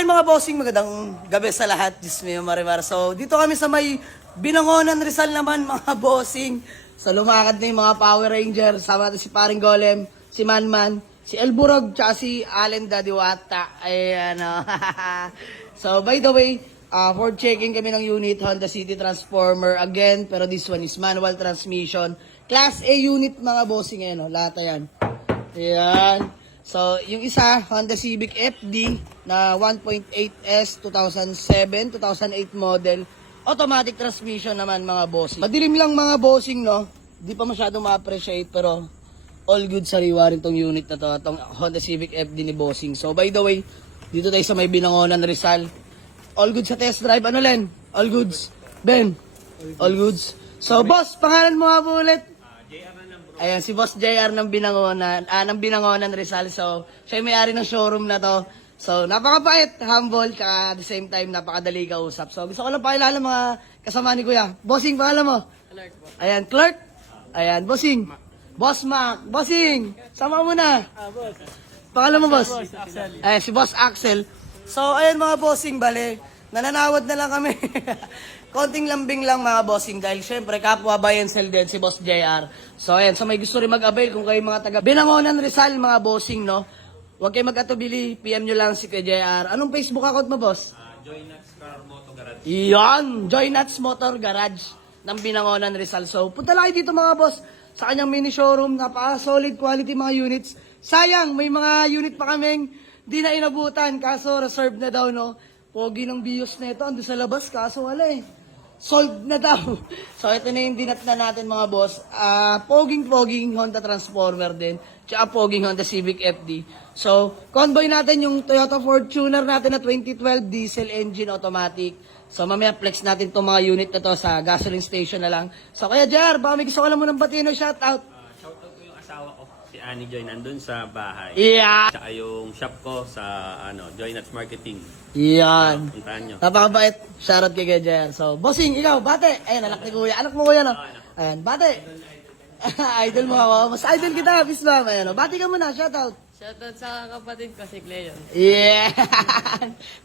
ayun mga bossing, magandang gabi sa lahat. Diyos mio, Marimar. So, dito kami sa may Binangonan, Rizal naman mga bossing. So, lumakad na yung mga Power Rangers. Sama natin si Paring Golem, si Manman, si Elburog, tsaka si Allen Dadiwata. Ayan, So, by the way, for checking kami ng unit, Honda City Transformer again. Pero this one is manual transmission. Class A unit mga bossing, ayan, lahat yan. Ayan. So, yung isa, Honda Civic FD na 1.8S 2007, 2008 model. Automatic transmission naman mga bossing. Madilim lang mga bossing, no? Di pa masyadong ma-appreciate pero all good sariwa rin tong unit na to. Itong Honda Civic FD ni bossing. So, by the way, dito tayo sa may Binangonan, Rizal. All good sa test drive. Ano, Len? All goods. Ben? All goods. So, boss, pangalan mo nga po ulit? Ayan, si Boss JR ng Binangonan, Rizal. So, siya yung may-ari ng showroom na to. So, napakabait, humble, at the same time, napakadali kausap. So, gusto ko lang pakilala mga kasama ni Kuya. Bossing, pangalan mo? Clark po. Ayan, Clark. Ayan, Bossing. Boss Mac. Bossing, sama mo na. Boss. Pangalan mo, Boss? Axel. Ayan, si Boss Axel. So, ayan mga bossing, bale, nananawad na lang kami. Konting lambing lang mga bossing dahil syempre kapwa buy and sell din si Boss JR. So ayan, so may gusto rin mag-avail kung kayo mga taga Binangonan, Rizal mga bossing, no? Huwag kayo mag-atubili, PM nyo lang si Kuya JR. Anong Facebook account mo, boss? Joy Nuts Car Moto Garage. Yan, Joy Nuts Motor Garage ng Binangonan, Rizal. So punta lang kayo dito mga boss sa kanyang mini showroom. Napaka-solid quality mga units. Sayang, may mga unit pa kaming di na inabutan, kaso reserve na daw, no? Pogi ng bios na ito, ando sa labas, kaso wala eh. Sold na daw. So, ito na yung dinat na natin mga boss. Poging Honda Transformer din. Tsaka poging Honda Civic FD. So, convoy natin yung Toyota Fortuner natin na 2012 diesel engine automatic. So, mamaya flex natin itong mga unit na to sa gasoline station na lang. So, kaya JR, baka may gusto ko lang mo ng batiin o shoutout. Shoutout ko yung asawa ko, si Annie Joy, nandun sa bahay. Yeah! Tsaka yung shop ko sa Joy Nuts Marketing. Yan. Puntahan nyo. Napakabait. Shoutout kay Kuya JR. So, bossing, ikaw, bate. Ayan, anak ni Kuya. Anak mo Kuya, no? Ayan, bate. Idol mo ako. Mas idol kita, peace ba? Ayan, no? Bate ka muna, shoutout. Shoutout sa kapatid ko si Cleo. Yeah!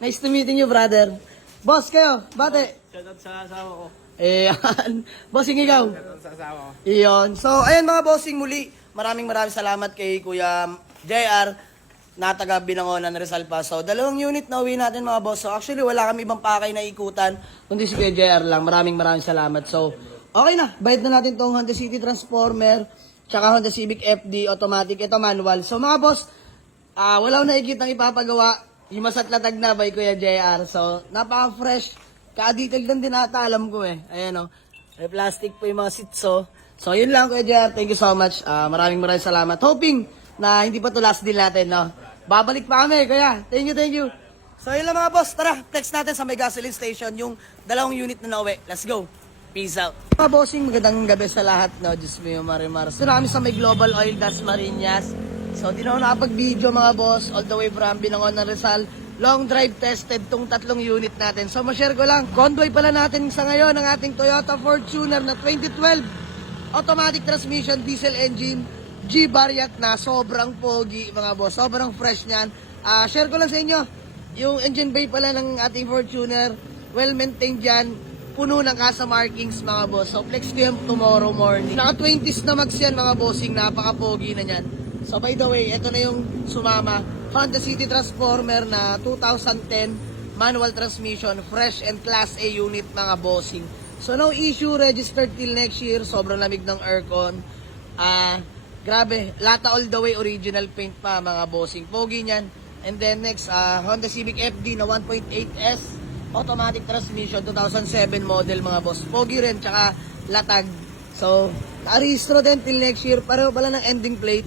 Nice to meeting you, brother. Boss, kayo, bate. Shoutout sa asawa ko. Ayan. Bossing, ikaw. Shoutout sa asawa ko. Iyon. So, ayan mga bossing muli. Maraming salamat kay Kuya JR na taga Binangonan, Rizal pa. So, 2 unit na uwi natin mga boss. So, actually, wala kami ibang pakay na ikutan, kundi si Kuya JR lang. Maraming salamat. So, okay na. Bayad na natin tong Honda City Transformer, tsaka Honda Civic FD, automatic. Ito manual. So, mga boss, wala akong nakikitang ipapagawa. Himasat latag na by Kuya JR. So, napaka-fresh. Ka-detail lang din ata, alam ko eh. Ayan o. May plastic po yung mga seats. So, yun lang Kuya JR. Thank you so much. Maraming salamat. Hoping na hindi pa to last deal natin, no? Babalik pa kami, Kuya. Thank you. So, yun lang mga boss. Tara, flex natin sa may gasoline station yung 2 unit na nauwi. Let's go. Peace out. Mga bossing, magandang gabi sa lahat, no? Diyos mo yung Marimar. So, kami sa may Global Oil Das Marinas. So, di na ako nakapag-video mga boss. All the way from Binangonan, Rizal. Long drive tested tong 3 unit natin. So, ma-share ko lang. Convoy pala natin sa ngayon ang ating Toyota Fortuner na 2012. Automatic transmission, diesel engine. G-Variant na sobrang pogi mga boss. Sobrang fresh niyan. Share ko lang sa inyo. Yung engine bay pala ng ating Fortuner. Well-maintained yan. Puno ng kasa markings mga boss. So, flex ko yan tomorrow morning. Naka-20s na mags yan mga bossing. Napaka-pogi na yan. So, by the way, ito na yung sumama. Honda City Transformer na 2010 manual transmission, fresh and class A unit mga bossing. So, no issue, registered till next year. Sobrang lamig ng aircon. Grabe, lata all the way original paint pa mga bossing. Pogi niyan. And then next, Honda Civic FD na 1.8S automatic transmission, 2007 model mga boss. Pogi rin, tsaka latag. So, na-rehistro din till next year. Pareho pala ng ending plate.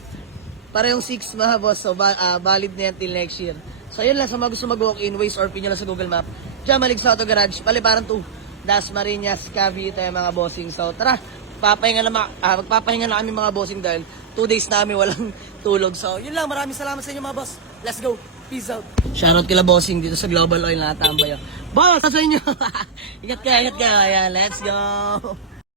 Parehong 6 mga boss. So, valid na yan till next year. So, yun lang. Sa mga gusto mag-walk-in, Waze or pinyo lang sa Google Map. Diyan, Maligsa Auto Garage. Paliparan 2. Das Marinas, Cavite, mga bossing. So, tara. Magpapahinga na kami mga bossing dahil 2 days na kami walang tulog. So, yun lang. Maraming salamat sa inyo mga boss. Let's go. Peace out. Shoutout kila bossing dito sa Global Oil na tambay. Boss, sa inyo. Ingat ka. Ayan, let's go.